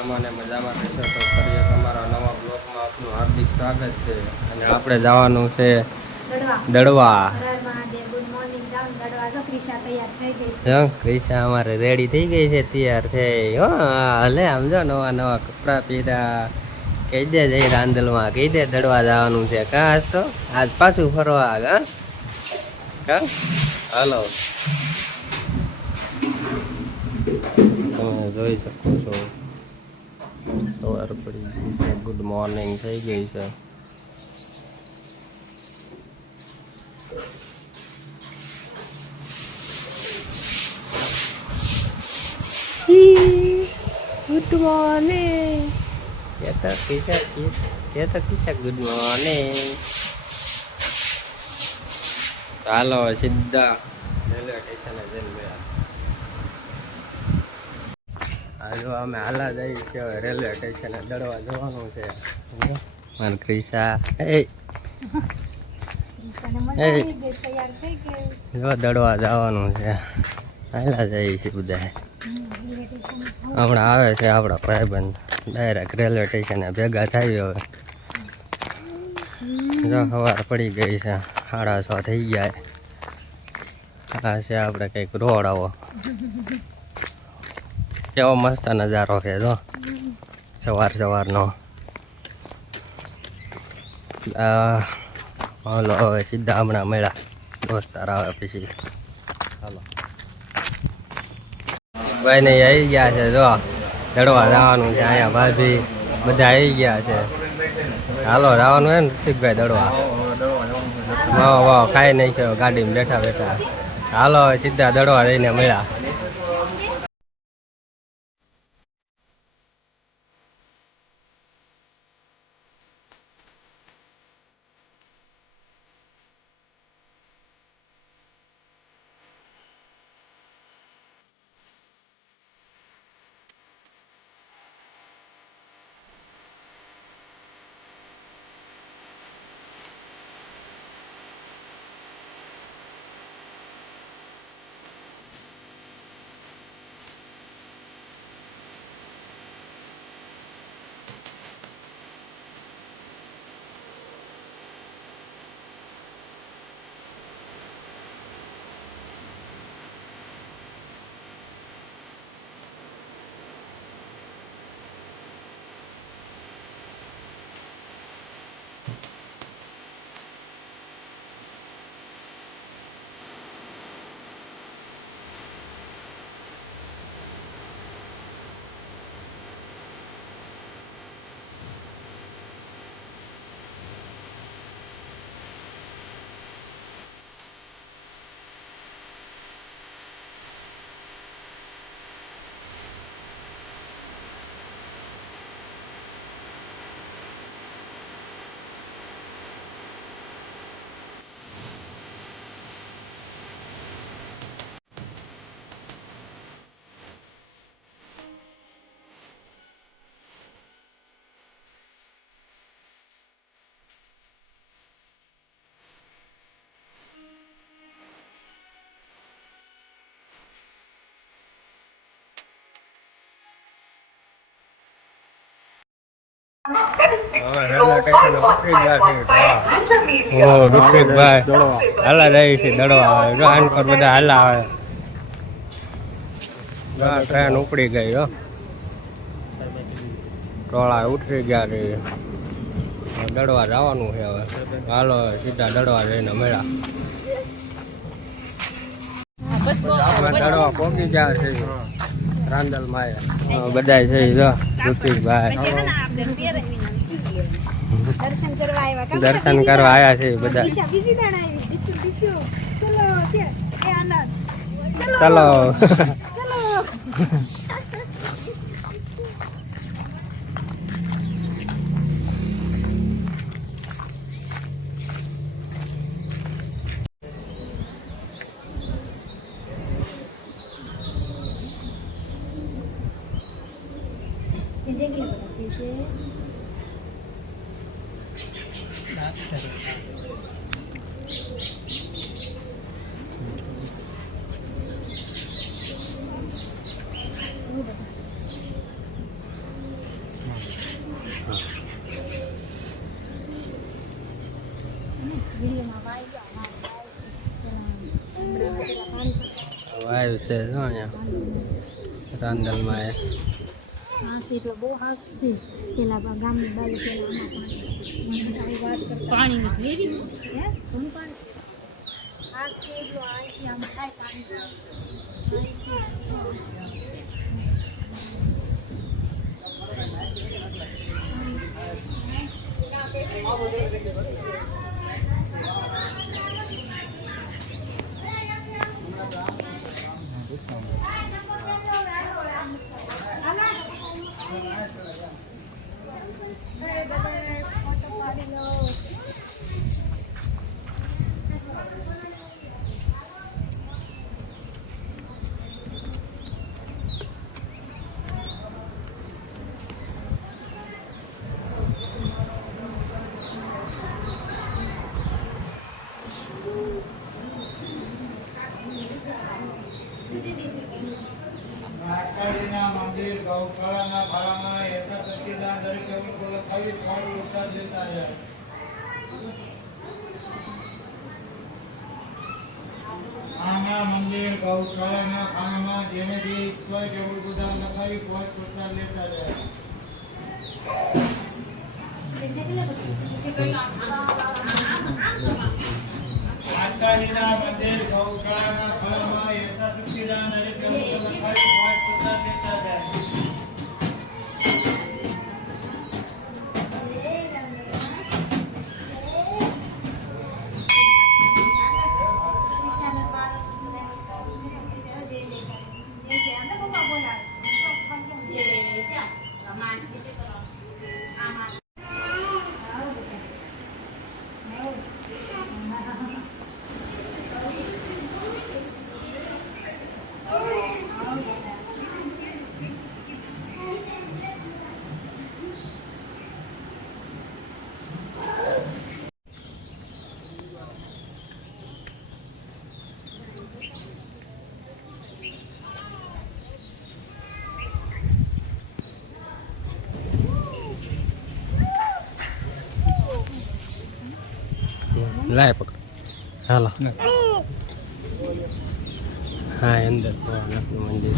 મજામાં ને મજામાં રહેશો તો ફરી તમારા નવા બ્લોગમાં આપનું હાર્દિક સ્વાગત છે. અને આપણે જવાનું છે દડવા. ક્રિશા અમારે રેડી થઈ ગઈ છે, તૈયાર થઈ હલે સમજો નવા નવા કપડા પહેર્યા. કહી દે જઈ રાંદલમાં કહી દે દડવા જવાનું છે. કાં તો આજ પાછું ફરવા કા હાલો તમે જોઈ શકો છો સવાર પડી ગઈ છે, ગુડ મોર્નિંગ થઈ ગઈ છે. Good morning Kisha good morning. ચાલો સીધા રેલવે સ્ટેશને જઈને હાલો અમે હાલા જઈએ છીએ. હવે રેલવે સ્ટેશને દડવા જવાનું છે. માન ક્રિશા જો દડવા જવાનું છે. હાલા જઈએ છીએ બધા. હમણાં આવે છે આપણા ભાઈબંધ ડાયરેક્ટ રેલવે સ્ટેશને ભેગા થાય. હવે જો સવાર પડી ગઈ છે, 6:30 થઈ ગયા. આ છે આપણે કંઈક રોડ આવો કેવો મસ્ત નજારો છે જો સવારનો. હાલો હવે સીધા હમણાં મળ્યા દોસ્તાર આવે પછી. હાલો ભાઈ ને આવી ગયા છે જો દડવા જવાનું છે. અહીંયા ભાભી બધા આવી ગયા છે. હાલો જવાનું હે ને ઠીકભાઈ દડવા. વાહ ખાઈ નહીં ગયો ગાડીમાં બેઠા બેઠા. હાલો સીધા દડવા જઈને મળ્યા. ઋત્વિકભાઈ હાલા જાય છે દડવા. આનકોર બધા હાલા આવે. ટ્રેન ઉપડી ગઈ હો. ટોળા ઉતરી ગયા છે. દડવા જવાનું છે હવે. હાલો સીધા દડવા જઈને મળ્યા. દડવા પહોંચી ગયા છે રાંદલ માં. બધા છે ઋત્વિકભાઈ દર્શન કરવા આવ્યા છે બધા. ચલો વાયુ છે જો અહીંયા રાંદલમાં એ બહુ હાસ છે પેલા ગામની બાજુ પાણી નીકળી હે પાણી હાસ છે એટલું અહીંથી આમ થાય પાણી મંદિર ગૌશાળાના ભાડામાં એકા સચિદાન દરેક ખાલી ફળ ઉત્તર દેતા જાય આના મંદિર ગૌશાળાના ખાનામાં જેને બી ઈશ્વર કેવળ ગુદાન લખાવી ફળ ઉત્તર લેતા જાય માતાજીના મંદિર ગૌશાળાના ખાનામાં એકા સચિદાન દરેક લખાવી ફળ ઉત્તર દેતા જાય લાય પકડ હાલો હા અંદર ભોળાનાથનું મંદિર